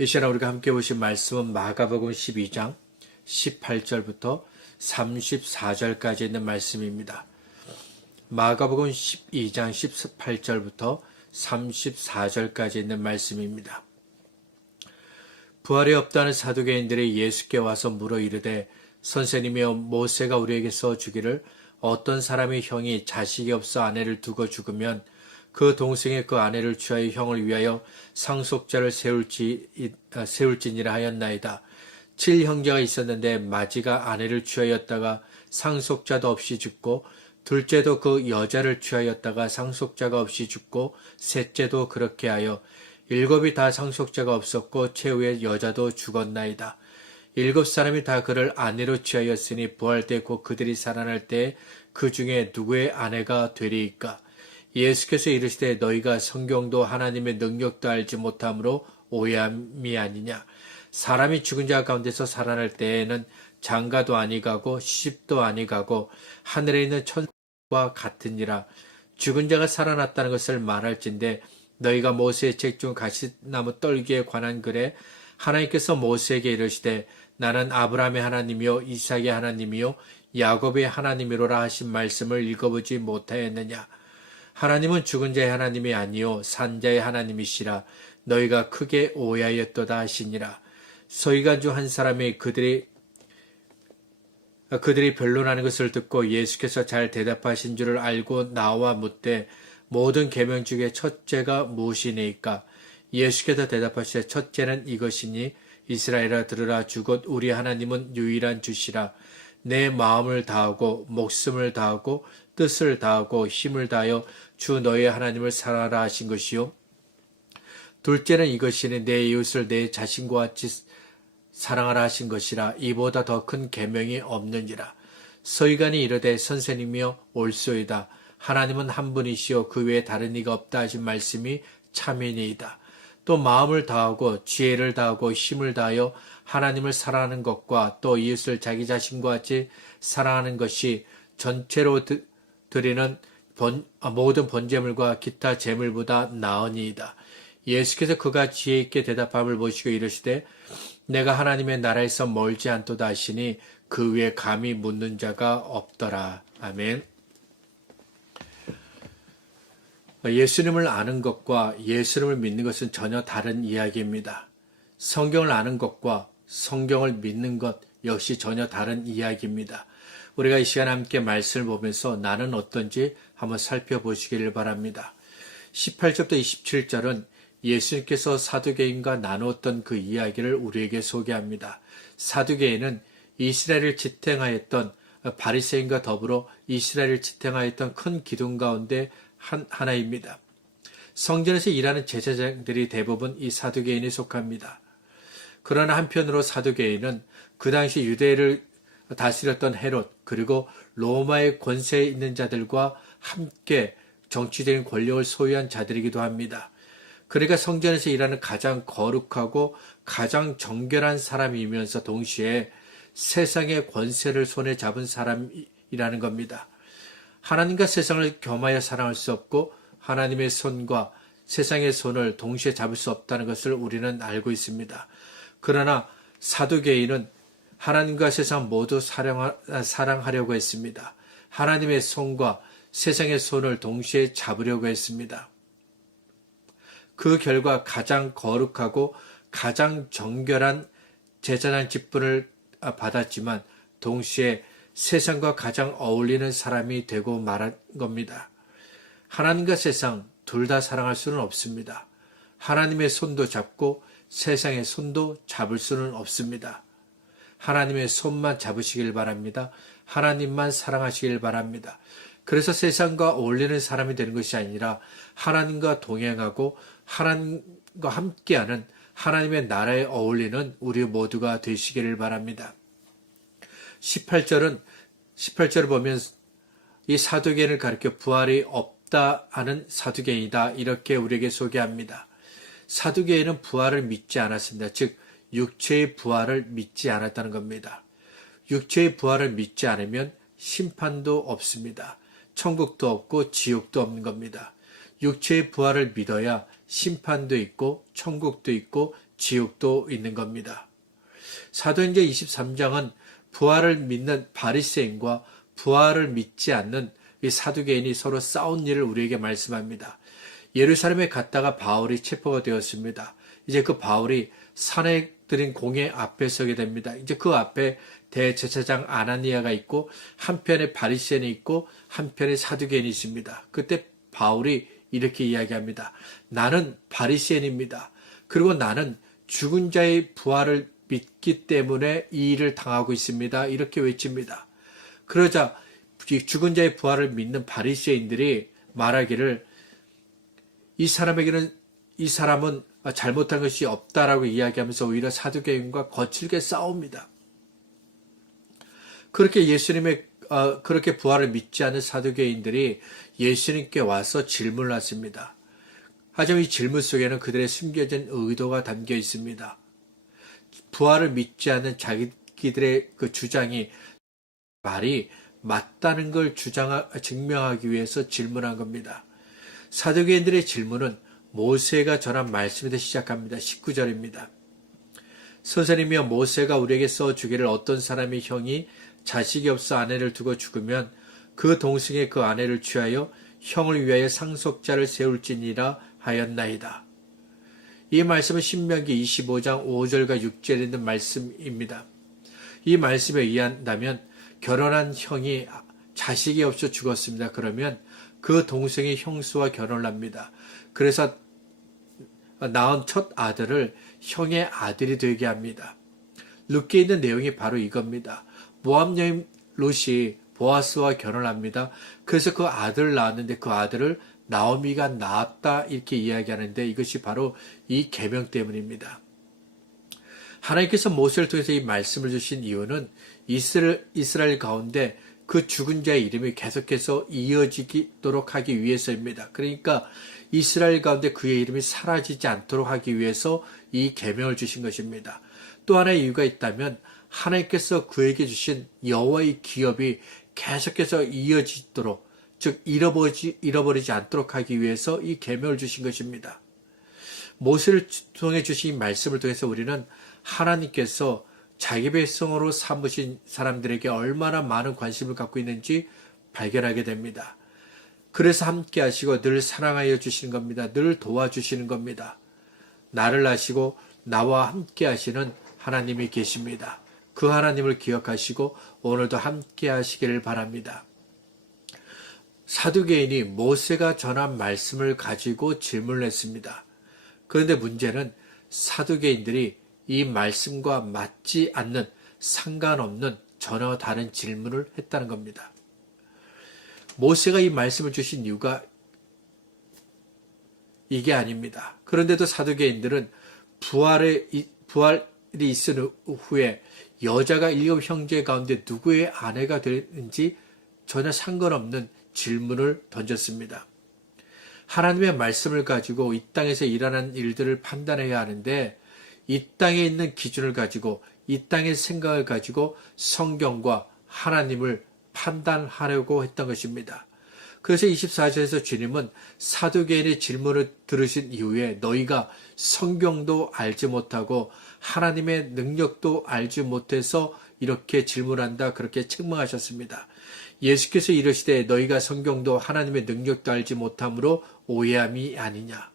이 시간 우리가 함께 보신 말씀은 마가복음 12장 18절부터 34절까지 있는 말씀입니다. 마가복음 12장 18절부터 34절까지 있는 말씀입니다. 부활이 없다는 사두개인들이 예수께 와서 물어 이르되 선생님이여 모세가 우리에게서 주기를 어떤 사람의 형이 자식이 없어 아내를 두고 죽으면 그 동생의 그 아내를 취하여 형을 위하여 상속자를 세울지니라 하였나이다. 7형제가 있었는데 마지가 아내를 취하였다가 상속자도 없이 죽고 둘째도 그 여자를 취하였다가 상속자가 없이 죽고 셋째도 그렇게 하여 7이 다 상속자가 없었고 최후의 여자도 죽었나이다. 7사람이 다 그를 아내로 취하였으니 부활 때 곧 그들이 살아날 때 그 중에 누구의 아내가 되리이까? 예수께서 이르시되 너희가 성경도 하나님의 능력도 알지 못함으로 오해함이 아니냐. 사람이 죽은 자 가운데서 살아날 때에는 장가도 아니가고 시집도 아니가고 하늘에 있는 천사와 같으니라. 죽은 자가 살아났다는 것을 말할진대 너희가 모세의 책 중 가시나무 떨기에 관한 글에 하나님께서 모세에게 이르시되 나는 아브라함의 하나님이요 이삭의 하나님이요 야곱의 하나님이로라 하신 말씀을 읽어보지 못하였느냐. 하나님은 죽은 자의 하나님이 아니요 산 자의 하나님이시라. 너희가 크게 오해하였도다 하시니라. 서기관 중 한 사람이 그들이 변론하는 것을 듣고 예수께서 잘 대답하신 줄을 알고 나와 묻되 모든 계명 중에 첫째가 무엇이니까? 예수께서 대답하시되 첫째는 이것이니 이스라엘아 들으라 주곧 우리 하나님은 유일한 주시라. 내 마음을 다하고 목숨을 다하고 뜻을 다하고 힘을 다하여 주 너의 하나님을 사랑하라 하신 것이요. 둘째는 이것이니 내 이웃을 내 자신과 같이 사랑하라 하신 것이라. 이보다 더 큰 계명이 없느니라. 서기관이 이르되 선생님이여 옳소이다. 하나님은 한 분이시요 그 외에 다른 이가 없다 하신 말씀이 참이니이다. 또 마음을 다하고 지혜를 다하고 힘을 다하여 하나님을 사랑하는 것과 또 이웃을 자기 자신과 같이 사랑하는 것이 전체로 드리는 모든 번제물과 기타 제물보다 나으니이다. 예수께서 그가 지혜 있게 대답함을 보시고 이르시되 내가 하나님의 나라에서 멀지 않도다 하시니 그 위에 감히 묻는 자가 없더라. 아멘. 예수님을 아는 것과 예수님을 믿는 것은 전혀 다른 이야기입니다. 성경을 아는 것과 성경을 믿는 것 역시 전혀 다른 이야기입니다. 우리가 이 시간 함께 말씀을 보면서 나는 어떤지 한번 살펴보시기를 바랍니다. 18절부터 27절은 예수님께서 사두개인과 나누었던 그 이야기를 우리에게 소개합니다. 사두개인은 이스라엘을 지탱하였던 바리새인과 더불어 이스라엘을 지탱하였던 큰 기둥 가운데 하나입니다. 성전에서 일하는 제사장들이 대부분 이 사두개인에 속합니다. 그러나 한편으로 사두개인은 그 당시 유대를 다스렸던 헤롯 그리고 로마의 권세에 있는 자들과 함께 정치적인 권력을 소유한 자들이기도 합니다. 그러니까 성전에서 일하는 가장 거룩하고 가장 정결한 사람이면서 동시에 세상의 권세를 손에 잡은 사람이라는 겁니다. 하나님과 세상을 겸하여 사랑할 수 없고 하나님의 손과 세상의 손을 동시에 잡을 수 없다는 것을 우리는 알고 있습니다. 그러나 사두개인은 하나님과 세상 모두 사랑하려고 했습니다. 하나님의 손과 세상의 손을 동시에 잡으려고 했습니다. 그 결과 가장 거룩하고 가장 정결한 제사장 직분을 받았지만 동시에 세상과 가장 어울리는 사람이 되고 말한 겁니다. 하나님과 세상 둘 다 사랑할 수는 없습니다. 하나님의 손도 잡고 세상의 손도 잡을 수는 없습니다. 하나님의 손만 잡으시길 바랍니다. 하나님만 사랑하시길 바랍니다. 그래서 세상과 어울리는 사람이 되는 것이 아니라 하나님과 동행하고 하나님과 함께하는 하나님의 나라에 어울리는 우리 모두가 되시기를 바랍니다. 18절을 보면 이 사두개인을 가리켜 부활이 없다 하는 사두개인이다 이렇게 우리에게 소개합니다. 사두개인은 부활을 믿지 않았습니다. 즉 육체의 부활을 믿지 않았다는 겁니다. 육체의 부활을 믿지 않으면 심판도 없습니다. 천국도 없고 지옥도 없는 겁니다. 육체의 부활을 믿어야 심판도 있고 천국도 있고 지옥도 있는 겁니다. 사도행전 23장은 부활을 믿는 바리새인과 부활을 믿지 않는 이 사두개인이 서로 싸운 일을 우리에게 말씀합니다. 예루살렘에 갔다가 바울이 체포가 되었습니다. 이제 그 바울이 산해드린 공회 앞에 서게 됩니다. 이제 그 앞에 대제사장 아나니아가 있고 한편에 바리새인이 있고 한편에 사두개인이 있습니다. 그때 바울이 이렇게 이야기합니다. 나는 바리새인입니다. 그리고 나는 죽은 자의 부활을 믿기 때문에 이 일을 당하고 있습니다. 이렇게 외칩니다. 그러자 죽은 자의 부활을 믿는 바리새인들이 말하기를 이 사람은 잘못한 것이 없다라고 이야기하면서 오히려 사두개인과 거칠게 싸웁니다. 그렇게 부활을 믿지 않은 사두개인들이 예수님께 와서 질문을 하십니다. 하지만 이 질문 속에는 그들의 숨겨진 의도가 담겨 있습니다. 부활을 믿지 않는 자기들의 그 주장이 말이 맞다는 걸 증명하기 위해서 질문한 겁니다. 사두개인들의 질문은 모세가 전한 말씀에서 시작합니다. 19절입니다. 선생님이여 모세가 우리에게 써주기를 어떤 사람의 형이 자식이 없어 아내를 두고 죽으면 그 동생의 그 아내를 취하여 형을 위하여 상속자를 세울지니라 하였나이다. 이 말씀은 신명기 25장 5절과 6절에 있는 말씀입니다. 이 말씀에 의한다면 결혼한 형이 자식이 없어 죽었습니다. 그러면 그 동생의 형수와 결혼을 합니다. 그래서 낳은 첫 아들을 형의 아들이 되게 합니다. 룻기에 있는 내용이 바로 이겁니다. 모압 여인 룻이 보아스와 결혼을 합니다. 그래서 그 아들을 낳았는데 그 아들을 나오미가 낳았다 이렇게 이야기하는데 이것이 바로 이 계명 때문입니다. 하나님께서 모세를 통해서 이 말씀을 주신 이유는 이스라엘 가운데 그 죽은 자의 이름이 계속해서 이어지도록 하기 위해서입니다. 그러니까 이스라엘 가운데 그의 이름이 사라지지 않도록 하기 위해서 이 계명을 주신 것입니다. 또 하나의 이유가 있다면 하나님께서 그에게 주신 여호와의 기업이 계속해서 이어지도록 즉 잃어버리지 않도록 하기 위해서 이 계명을 주신 것입니다. 모세를 통해 주신 말씀을 통해서 우리는 하나님께서 자기 백성으로 삼으신 사람들에게 얼마나 많은 관심을 갖고 있는지 발견하게 됩니다. 그래서 함께 하시고 늘 사랑하여 주시는 겁니다. 늘 도와주시는 겁니다. 나를 아시고 나와 함께 하시는 하나님이 계십니다. 그 하나님을 기억하시고 오늘도 함께 하시기를 바랍니다. 사두개인이 모세가 전한 말씀을 가지고 질문을 했습니다. 그런데 문제는 사두개인들이 이 말씀과 맞지 않는 상관없는 전혀 다른 질문을 했다는 겁니다. 모세가 이 말씀을 주신 이유가 이게 아닙니다. 그런데도 사두개인들은 부활이 있은 후에 여자가 7 형제 가운데 누구의 아내가 되는지 전혀 상관없는 질문을 던졌습니다. 하나님의 말씀을 가지고 이 땅에서 일어난 일들을 판단해야 하는데 이 땅에 있는 기준을 가지고 이 땅의 생각을 가지고 성경과 하나님을 판단하려고 했던 것입니다. 그래서 24절에서 주님은 사두개인의 질문을 들으신 이후에 너희가 성경도 알지 못하고 하나님의 능력도 알지 못해서 이렇게 질문한다 그렇게 책망하셨습니다. 예수께서 이르시되 너희가 성경도 하나님의 능력도 알지 못함으로 오해함이 아니냐.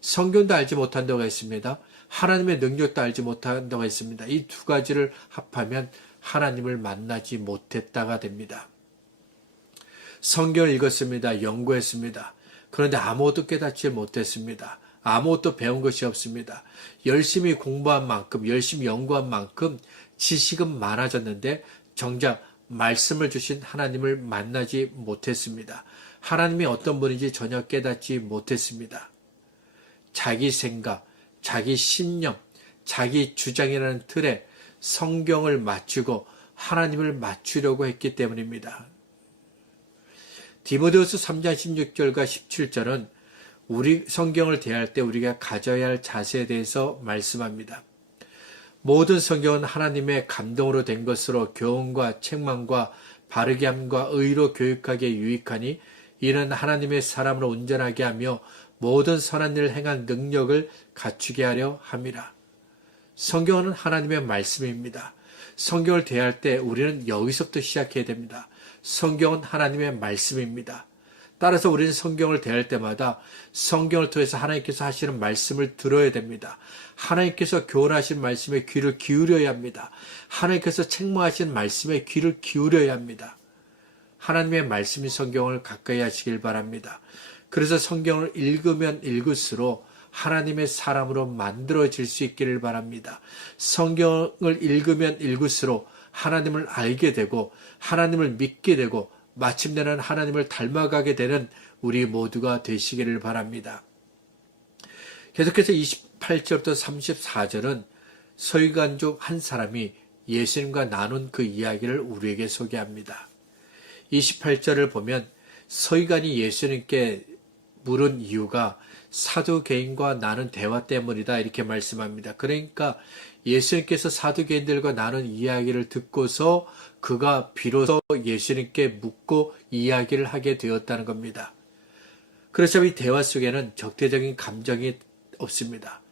성경도 알지 못한다고 했습니다. 하나님의 능력도 알지 못한다고 했습니다. 이 두 가지를 합하면 하나님을 만나지 못했다가 됩니다. 성경을 읽었습니다. 연구했습니다. 그런데 아무것도 깨닫지 못했습니다. 아무것도 배운 것이 없습니다. 열심히 공부한 만큼, 열심히 연구한 만큼 지식은 많아졌는데 정작 말씀을 주신 하나님을 만나지 못했습니다. 하나님이 어떤 분인지 전혀 깨닫지 못했습니다. 자기 생각, 자기 신념, 자기 주장이라는 틀에 성경을 맞추고 하나님을 맞추려고 했기 때문입니다. 디모데후서 3장 16절과 17절은 우리 성경을 대할 때 우리가 가져야 할 자세에 대해서 말씀합니다. 모든 성경은 하나님의 감동으로 된 것으로 교훈과 책망과 바르게 함과 의로 교육하기에 유익하니 이는 하나님의 사람으로 온전하게 하며 모든 선한 일을 행한 능력을 갖추게 하려 함이라. 성경은 하나님의 말씀입니다. 성경을 대할 때 우리는 여기서부터 시작해야 됩니다. 성경은 하나님의 말씀입니다. 따라서 우리는 성경을 대할 때마다 성경을 통해서 하나님께서 하시는 말씀을 들어야 됩니다. 하나님께서 교훈하신 말씀에 귀를 기울여야 합니다. 하나님께서 책망하신 말씀에 귀를 기울여야 합니다. 하나님의 말씀이 성경을 가까이 하시길 바랍니다. 그래서 성경을 읽으면 읽을수록 하나님의 사람으로 만들어질 수 있기를 바랍니다. 성경을 읽으면 읽을수록 하나님을 알게 되고 하나님을 믿게 되고 마침내는 하나님을 닮아가게 되는 우리 모두가 되시기를 바랍니다. 계속해서 28절부터 34절은 서기관 중 한 사람이 예수님과 나눈 그 이야기를 우리에게 소개합니다. 28절을 보면 서기관이 예수님께 물은 이유가 사두개인과 나눈 대화 때문이다 이렇게 말씀합니다. 그러니까 예수님께서 사두개인들과 나눈 이야기를 듣고서 그가 비로소 예수님께 묻고 이야기를 하게 되었다는 겁니다. 그래서 이 대화 속에는 적대적인 감정이 없습니다.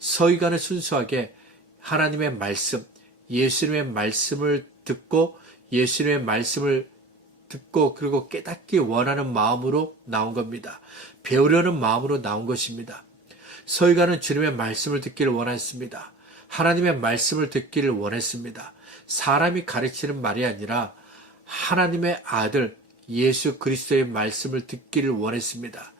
서기관은 순수하게 하나님의 말씀, 예수님의 말씀을 듣고 예수님의 말씀을 듣고 그리고 깨닫기 원하는 마음으로 나온 겁니다. 배우려는 마음으로 나온 것입니다. 서기관은 주님의 말씀을 듣기를 원했습니다. 하나님의 말씀을 듣기를 원했습니다. 사람이 가르치는 말이 아니라 하나님의 아들 예수 그리스도의 말씀을 듣기를 원했습니다.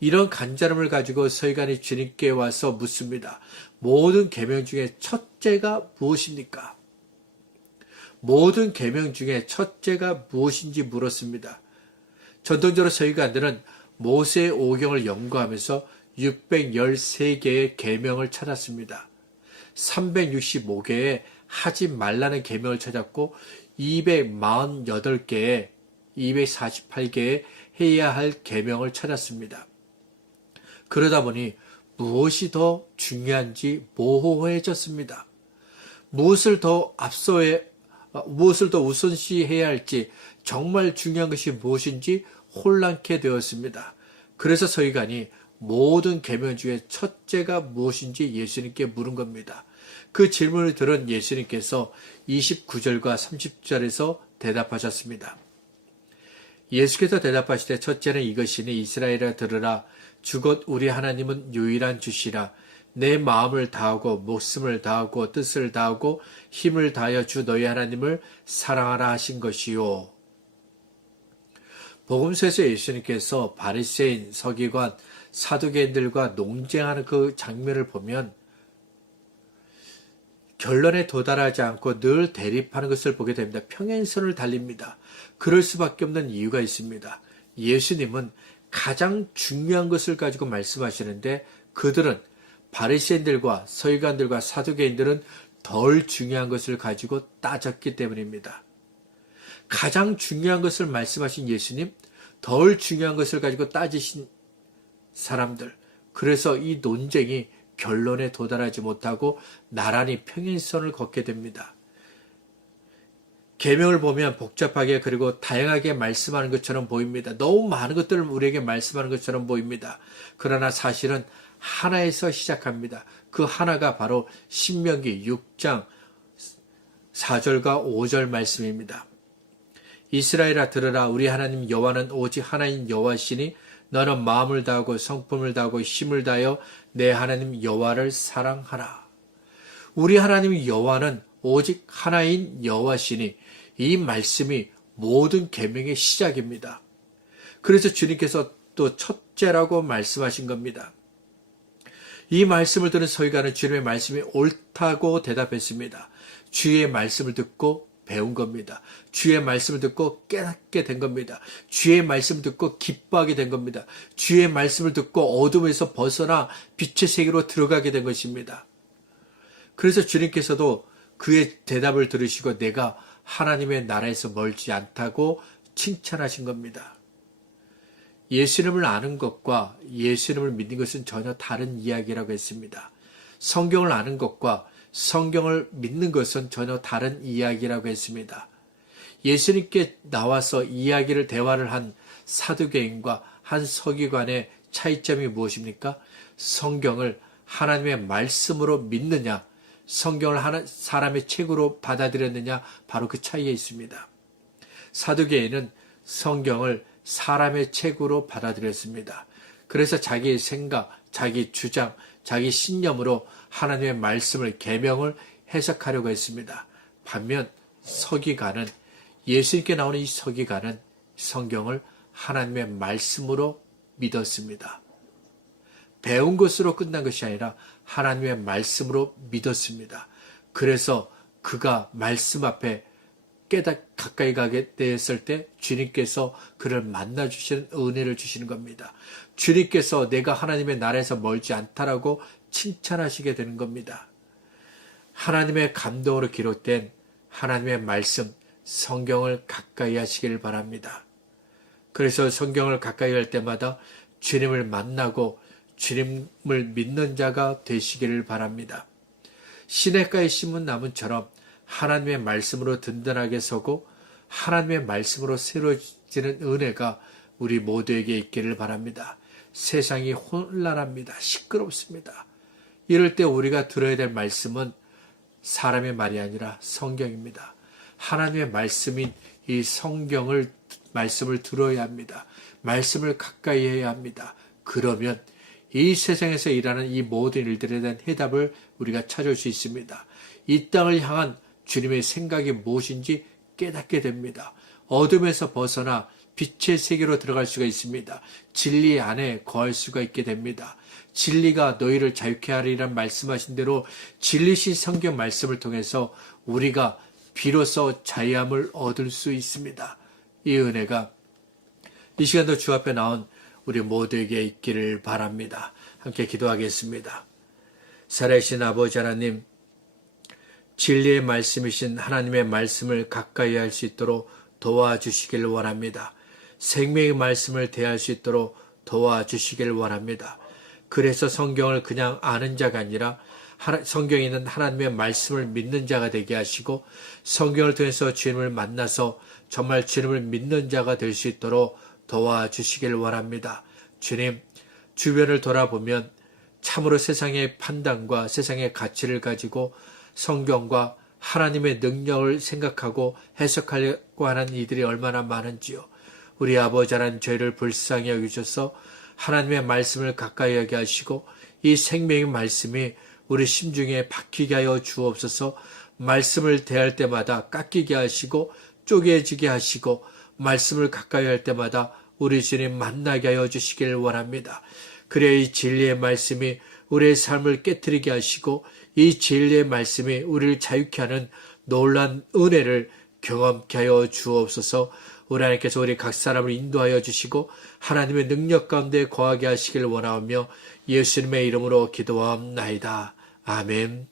이런 간절함을 가지고 서기관이 주님께 와서 묻습니다. 모든 계명 중에 첫째가 무엇입니까? 모든 계명 중에 첫째가 무엇인지 물었습니다. 전통적으로 서기관들은 모세의 오경을 연구하면서 613개의 계명을 찾았습니다. 365개의 하지 말라는 계명을 찾았고 248개의 248개의 해야 할 계명을 찾았습니다. 그러다 보니 무엇이 더 중요한지 모호해졌습니다. 무엇을 더 우선시해야 할지 정말 중요한 것이 무엇인지 혼란케 되었습니다. 그래서 서기관이 모든 계명 중에 첫째가 무엇인지 예수님께 물은 겁니다. 그 질문을 들은 예수님께서 29절과 30절에서 대답하셨습니다. 예수께서 대답하시되 첫째는 이것이니 이스라엘아 들으라. 주곧 우리 하나님은 유일한 주시라. 내 마음을 다하고 목숨을 다하고 뜻을 다하고 힘을 다하여 주 너희 하나님을 사랑하라 하신 것이요. 복음서에서 예수님께서 바리새인, 서기관, 사두개인들과 논쟁하는 그 장면을 보면 결론에 도달하지 않고 늘 대립하는 것을 보게 됩니다. 평행선을 달립니다. 그럴 수밖에 없는 이유가 있습니다. 예수님은 가장 중요한 것을 가지고 말씀하시는데 그들은 바리새인들과 서기관들과 사두개인들은 덜 중요한 것을 가지고 따졌기 때문입니다. 가장 중요한 것을 말씀하신 예수님, 덜 중요한 것을 가지고 따지신 사람들, 그래서 이 논쟁이 결론에 도달하지 못하고 나란히 평행선을 걷게 됩니다. 계명을 보면 복잡하게 그리고 다양하게 말씀하는 것처럼 보입니다. 너무 많은 것들을 우리에게 말씀하는 것처럼 보입니다. 그러나 사실은 하나에서 시작합니다. 그 하나가 바로 신명기 6장 4절과 5절 말씀입니다. 이스라엘아 들으라. 우리 하나님 여호와는 오직 하나인 여호와시니 너는 마음을 다하고 성품을 다하고 힘을 다하여 내 하나님 여호와를 사랑하라. 우리 하나님 여호와는 오직 하나인 여호와시니 이 말씀이 모든 계명의 시작입니다. 그래서 주님께서 또 첫째라고 말씀하신 겁니다. 이 말씀을 들은 서기관은 주님의 말씀이 옳다고 대답했습니다. 주의 말씀을 듣고 배운 겁니다. 주의 말씀을 듣고 깨닫게 된 겁니다. 주의 말씀을 듣고 기뻐하게 된 겁니다. 주의 말씀을 듣고 어둠에서 벗어나 빛의 세계로 들어가게 된 것입니다. 그래서 주님께서도 그의 대답을 들으시고 내가 하나님의 나라에서 멀지 않다고 칭찬하신 겁니다. 예수님을 아는 것과 예수님을 믿는 것은 전혀 다른 이야기라고 했습니다. 성경을 아는 것과 성경을 믿는 것은 전혀 다른 이야기라고 했습니다. 예수님께 나와서 대화를 한 사두개인과 한 서기관의 차이점이 무엇입니까? 성경을 하나님의 말씀으로 믿느냐, 성경을 사람의 책으로 받아들였느냐, 바로 그 차이에 있습니다. 사두개인은 성경을 사람의 책으로 받아들였습니다. 그래서 자기의 생각, 자기 주장, 자기 신념으로 하나님의 말씀을 계명을 해석하려고 했습니다. 반면 서기관은, 예수님께 나오는 이 서기관은 성경을 하나님의 말씀으로 믿었습니다. 배운 것으로 끝난 것이 아니라 하나님의 말씀으로 믿었습니다. 그래서 그가 말씀 앞에 가까이 가게 되었을 때 주님께서 그를 만나주시는 은혜를 주시는 겁니다. 주님께서 내가 하나님의 나라에서 멀지 않다라고 칭찬하시게 되는 겁니다. 하나님의 감동으로 기록된 하나님의 말씀, 성경을 가까이 하시길 바랍니다. 그래서 성경을 가까이 할 때마다 주님을 만나고 주님을 믿는 자가 되시기를 바랍니다. 시냇가에 심은 나무처럼 하나님의 말씀으로 든든하게 서고 하나님의 말씀으로 새로워지는 은혜가 우리 모두에게 있기를 바랍니다. 세상이 혼란합니다. 시끄럽습니다. 이럴 때 우리가 들어야 될 말씀은 사람의 말이 아니라 성경입니다. 하나님의 말씀인 이 말씀을 들어야 합니다. 말씀을 가까이 해야 합니다. 그러면 이 세상에서 일하는 이 모든 일들에 대한 해답을 우리가 찾을 수 있습니다. 이 땅을 향한 주님의 생각이 무엇인지 깨닫게 됩니다. 어둠에서 벗어나 빛의 세계로 들어갈 수가 있습니다. 진리 안에 거할 수가 있게 됩니다. 진리가 너희를 자유케 하리란 말씀하신 대로 진리신 성경 말씀을 통해서 우리가 비로소 자유함을 얻을 수 있습니다. 이 은혜가 이 시간도 주 앞에 나온 우리 모두에게 있기를 바랍니다. 함께 기도하겠습니다. 살아계신 아버지 하나님, 진리의 말씀이신 하나님의 말씀을 가까이 할 수 있도록 도와주시길 원합니다. 생명의 말씀을 대할 수 있도록 도와주시길 원합니다. 그래서 성경을 그냥 아는 자가 아니라 성경에 있는 하나님의 말씀을 믿는 자가 되게 하시고 성경을 통해서 주님을 만나서 정말 주님을 믿는 자가 될 수 있도록 도와주시길 원합니다. 주님, 주변을 돌아보면 참으로 세상의 판단과 세상의 가치를 가지고 성경과 하나님의 능력을 생각하고 해석하려고 하는 이들이 얼마나 많은지요. 우리 아버지 하나님, 저희를 불쌍히 여기셔서 하나님의 말씀을 가까이 하게 하시고 이 생명의 말씀이 우리 심중에 박히게 하여 주옵소서. 말씀을 대할 때마다 깎이게 하시고 쪼개지게 하시고 말씀을 가까이 할 때마다 우리 주님 만나게 하여 주시길 원합니다. 그래야 이 진리의 말씀이 우리의 삶을 깨트리게 하시고 이 진리의 말씀이 우리를 자유케 하는 놀라운 은혜를 경험케 하여 주옵소서. 우리 하나님께서 우리 각 사람을 인도하여 주시고 하나님의 능력 가운데 거하게 하시길 원하오며 예수님의 이름으로 기도하옵나이다. 아멘.